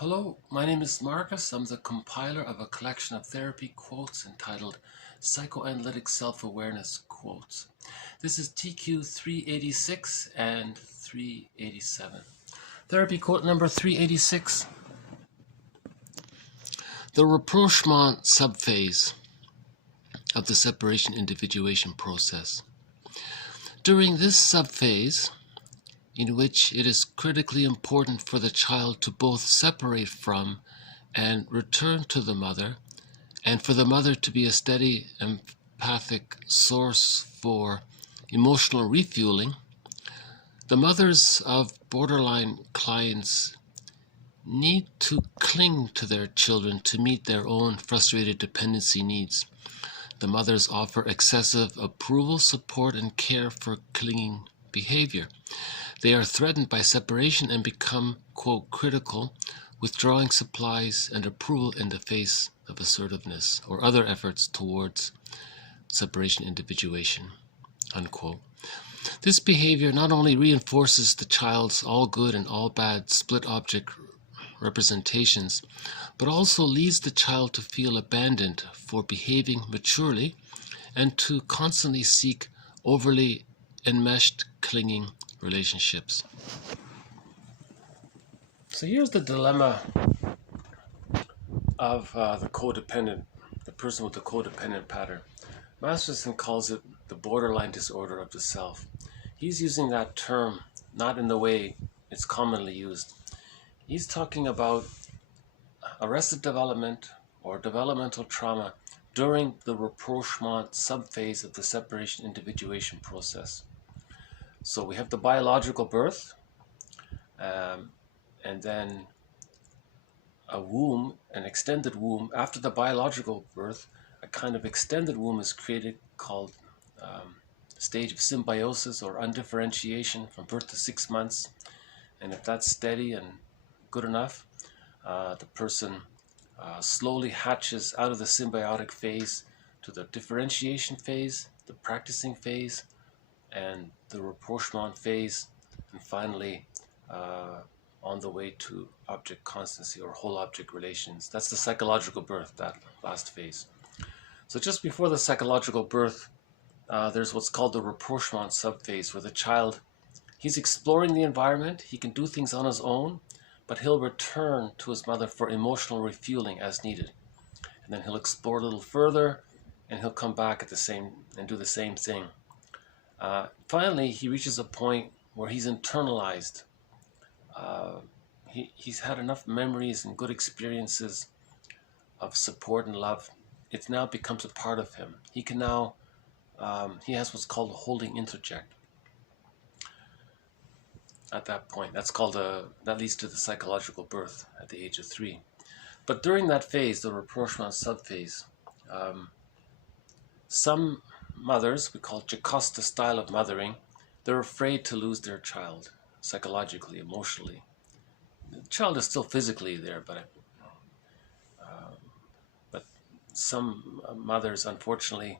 Hello, my name is Marcus. I'm the compiler of a collection of therapy quotes entitled Psychoanalytic Self-Awareness Quotes. This is TQ 386 and 387. Therapy quote number 386. The rapprochement subphase of the separation-individuation process. During this subphase, in which it is critically important for the child to both separate from and return to the mother, and for the mother to be a steady emphatic source for emotional refueling, the mothers of borderline clients need to cling to their children to meet their own frustrated dependency needs. The mothers offer excessive approval, support, and care for clinging behavior. They are threatened by separation and become, quote, critical, withdrawing supplies and approval in the face of assertiveness or other efforts towards separation-individuation, unquote. This behavior not only reinforces the child's all good and all bad split object representations, but also leads the child to feel abandoned for behaving maturely and to constantly seek overly enmeshed clinging relationships. So here's the dilemma of the person with the codependent pattern. Masterson calls it the borderline disorder of the self. He's using that term not in the way it's commonly used. He's talking about arrested development or developmental trauma during the rapprochement subphase of the separation-individuation process. So we have the biological birth, and then a womb, an extended womb. After the biological birth, a kind of extended womb is created called stage of symbiosis or undifferentiation from birth to 6 months. And if that's steady and good enough, the person slowly hatches out of the symbiotic phase to the differentiation phase, the practicing phase, and the rapprochement phase, and finally on the way to object constancy or whole object relations. That's the psychological birth, that last phase. So just before the psychological birth, there's what's called the rapprochement subphase, where the child, he's exploring the environment, he can do things on his own, but he'll return to his mother for emotional refueling as needed. And then he'll explore a little further, and he'll come back and do the same thing. Finally, he reaches a point where he's internalized. He's had enough memories and good experiences of support and love. It now becomes a part of him. He can now, he has what's called a holding interject at that point. That leads to the psychological birth at the age of 3. But during that phase, the rapprochement subphase, some mothers, we call Jocasta style of mothering, they're afraid to lose their child, psychologically, emotionally. The child is still physically there, but some mothers, unfortunately,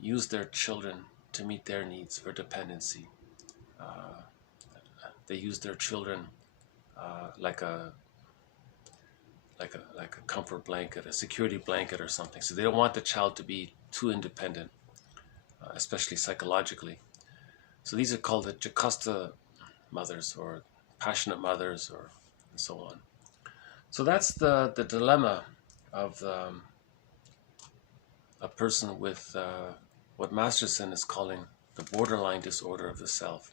use their children to meet their needs for dependency. They use their children like a comfort blanket, a security blanket or something. So they don't want the child to be too independent, especially psychologically. So these are called the Jocasta mothers or passionate mothers and so on. So that's the dilemma of a person with what Masterson is calling the borderline disorder of the self.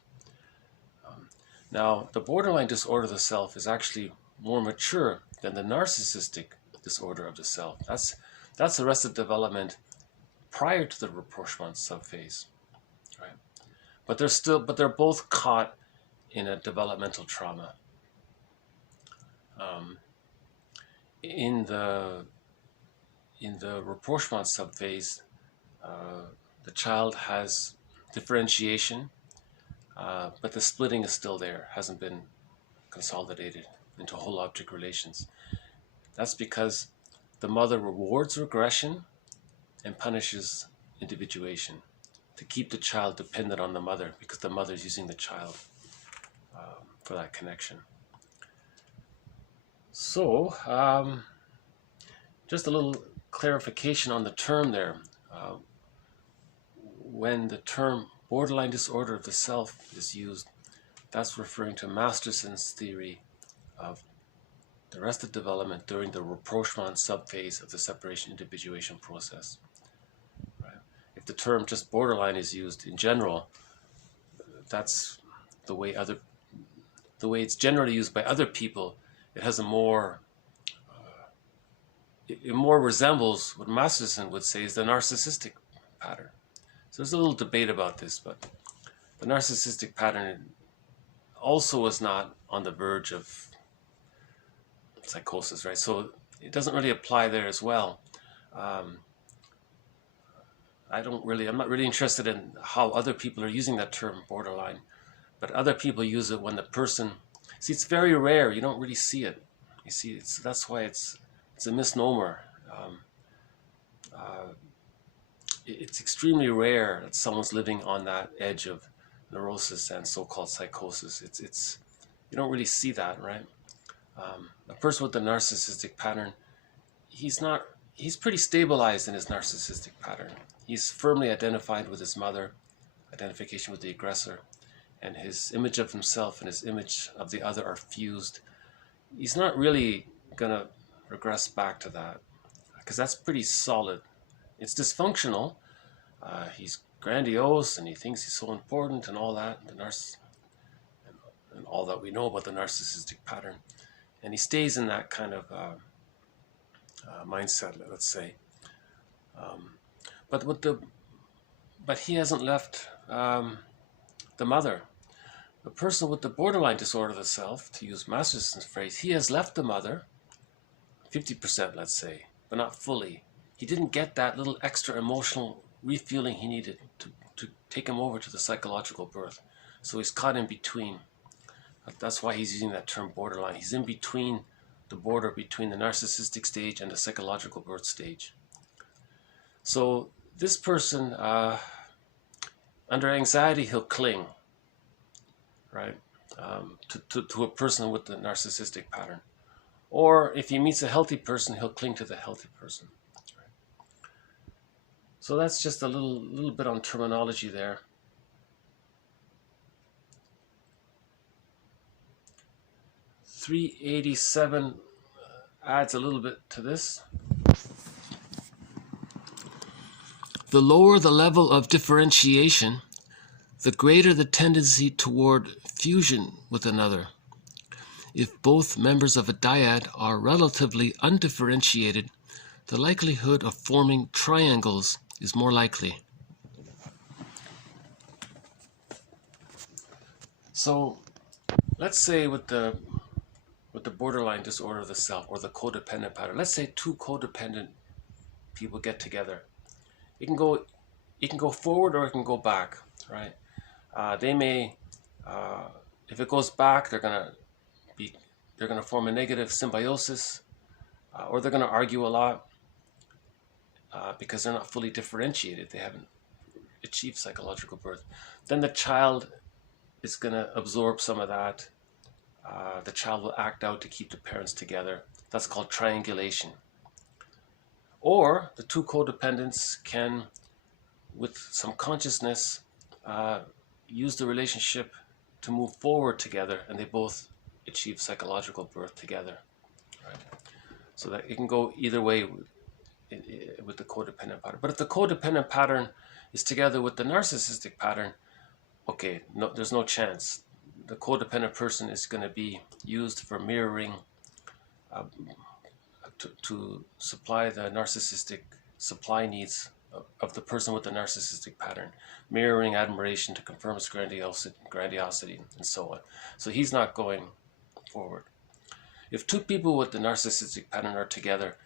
Now, the borderline disorder of the self is actually more mature than the narcissistic disorder of the self. That's arrested development prior to the rapprochement subphase, right? But they're both caught in a developmental trauma. In the rapprochement subphase, the child has differentiation, but the splitting is still there, hasn't been consolidated into whole object relations. That's because the mother rewards regression and punishes individuation to keep the child dependent on the mother, because the mother is using the child for that connection. So, just a little clarification on the term there. Uh, when the term borderline disorder of the self is used, that's referring to Masterson's theory of the arrested development during the rapprochement subphase of the separation-individuation process. Right? If the term just borderline is used in general, that's the way it's generally used by other people. It has a more it more resembles what Masterson would say is the narcissistic pattern. So there's a little debate about this, but the narcissistic pattern also is not on the verge of psychosis, right? So it doesn't really apply there as well. I'm not really interested in how other people are using that term borderline, but other people use it when the person, see, it's very rare. You don't really see it. You see, that's why it's a misnomer. It's extremely rare that someone's living on that edge of neurosis and so-called psychosis. It's you don't really see that, right? A person with the narcissistic pattern, he's pretty stabilized in his narcissistic pattern. He's firmly identified with his mother, identification with the aggressor, and his image of himself and his image of the other are fused. He's not really gonna regress back to that because that's pretty solid. It's dysfunctional. He's grandiose and he thinks he's so important and all that, and all that we know about the narcissistic pattern. And he stays in that kind of mindset, let's say. But he hasn't left the mother. The person with the borderline disorder of the self, to use Masterson's phrase, he has left the mother, 50%, let's say, but not fully. He didn't get that little extra emotional refueling he needed to take him over to the psychological birth. So he's caught in between. That's why he's using that term borderline. He's in between the border between the narcissistic stage and the psychological birth stage. So this person, under anxiety, he'll cling, right, to a person with the narcissistic pattern. Or if he meets a healthy person, he'll cling to the healthy person. So that's just a little bit on terminology there. .387 adds a little bit to this. The lower the level of differentiation, the greater the tendency toward fusion with another. If both members of a dyad are relatively undifferentiated, the likelihood of forming triangles is more likely. So let's say with the borderline disorder of the self or the codependent pattern, let's say two codependent people get together. It can go forward or it can go back, right? They may, if it goes back, they're gonna form a negative symbiosis, or they're gonna argue a lot because they're not fully differentiated. They haven't achieved psychological birth. Then the child is gonna absorb some of that. The child will act out to keep the parents together. That's called triangulation. Or the two codependents can, with some consciousness, use the relationship to move forward together, and they both achieve psychological birth together. Right? So that it can go either way with the codependent pattern. But if the codependent pattern is together with the narcissistic pattern, okay, no, there's no chance. The codependent person is going to be used for mirroring, to supply the narcissistic supply needs of the person with the narcissistic pattern, mirroring admiration to confirm his grandiosity, and so on. So he's not going forward. If two people with the narcissistic pattern are together,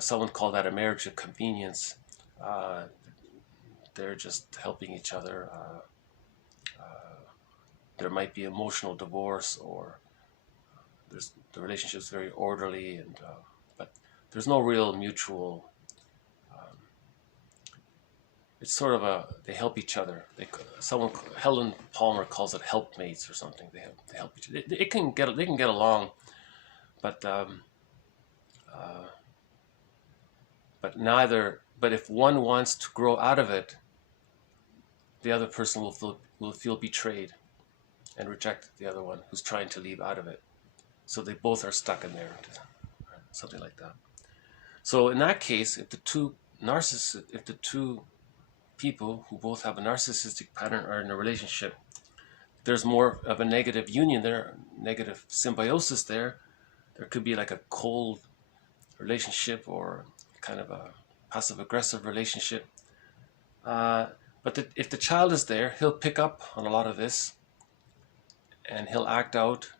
someone called that a marriage of convenience. They're just helping each other. There might be emotional divorce, or the relationship's very orderly, and but there's no real mutual. It's sort of they help each other. Helen Palmer calls it helpmates or something. They help each other. They can get along, but but if one wants to grow out of it, the other person will feel betrayed and reject the other one who's trying to leave out of it. So they both are stuck in there, something like that. So in that case, if the two people who both have a narcissistic pattern are in a relationship, there's more of a negative union there, negative symbiosis there. There could be like a cold relationship or kind of a passive-aggressive relationship. But if the child is there, he'll pick up on a lot of this, and he'll act out,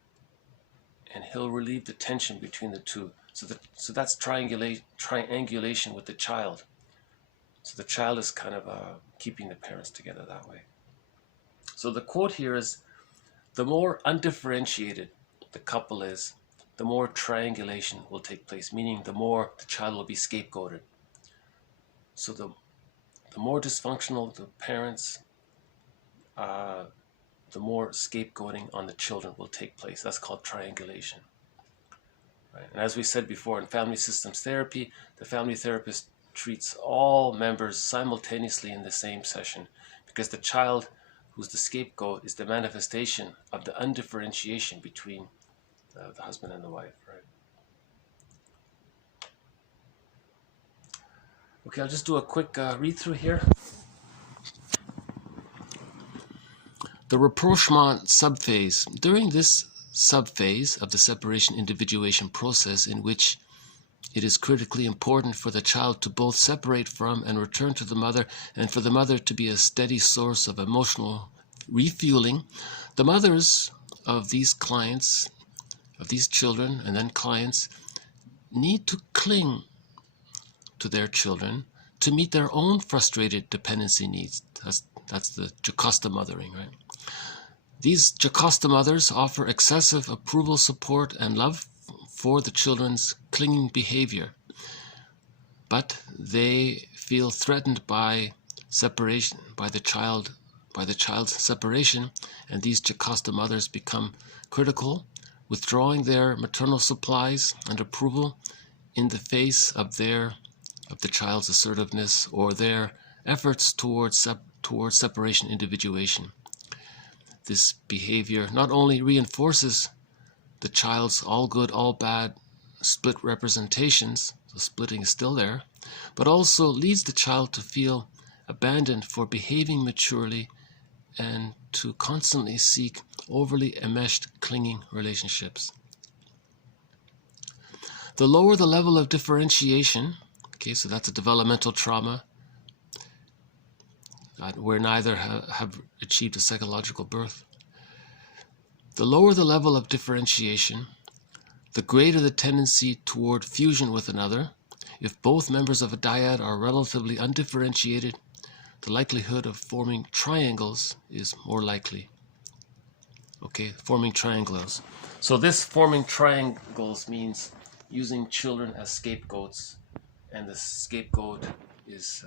and he'll relieve the tension between the two. So that's triangulation with the child. So the child is kind of keeping the parents together that way. So the quote here is, the more undifferentiated the couple is, the more triangulation will take place, meaning the more the child will be scapegoated. So the more dysfunctional the parents, the more scapegoating on the children will take place. That's called triangulation. Right? And as we said before, in family systems therapy, the family therapist treats all members simultaneously in the same session, because the child who's the scapegoat is the manifestation of the undifferentiation between the husband and the wife. Right? Okay, I'll just do a quick read through here. The rapprochement subphase. During this subphase of the separation-individuation process, in which it is critically important for the child to both separate from and return to the mother, and for the mother to be a steady source of emotional refueling, the mothers of these clients, of these children and then clients, need to cling to their children to meet their own frustrated dependency needs. That's the Jocasta mothering, right? These Jocasta mothers offer excessive approval, support, and love for the children's clinging behavior, but they feel threatened by separation, by the child's separation, and these Jocasta mothers become critical, withdrawing their maternal supplies and approval in the face of the child's assertiveness or their efforts towards separation individuation. This behavior not only reinforces the child's all good, all bad split representations, so splitting is still there, but also leads the child to feel abandoned for behaving maturely and to constantly seek overly enmeshed, clinging relationships. The lower the level of differentiation, okay, so that's a developmental trauma where neither have achieved a psychological birth. The lower the level of differentiation, the greater the tendency toward fusion with another. If both members of a dyad are relatively undifferentiated, the likelihood of forming triangles is more likely. Okay, forming triangles. So this forming triangles means using children as scapegoats, and the scapegoat is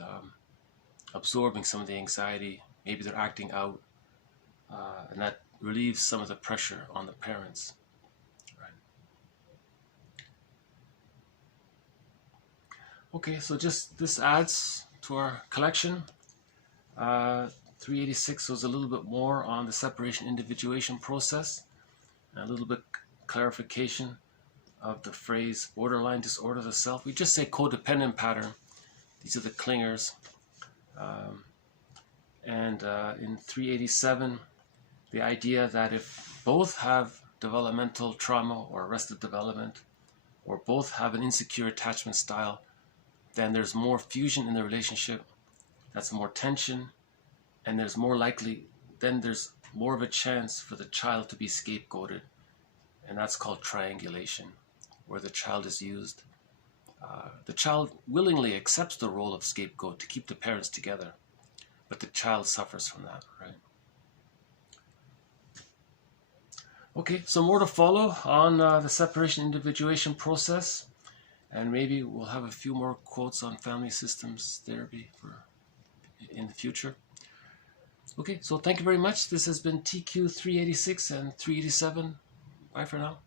absorbing some of the anxiety. Maybe they're acting out, and that relieves some of the pressure on the parents. Right. Okay, so just this adds to our collection. 386 was a little bit more on the separation individuation process, and a little bit clarification of the phrase borderline disorder of the self. We just say codependent pattern. These are the clingers. And in 387, the idea that if both have developmental trauma or arrested development, or both have an insecure attachment style, then there's more fusion in the relationship. That's more tension, and there's more of a chance for the child to be scapegoated, and that's called triangulation, where the child is used. The child willingly accepts the role of scapegoat to keep the parents together, but the child suffers from that, right? Okay, so more to follow on the separation individuation process, and maybe we'll have a few more quotes on family systems therapy in the future. Okay, so thank you very much. This has been TQ 386 and 387. Bye for now.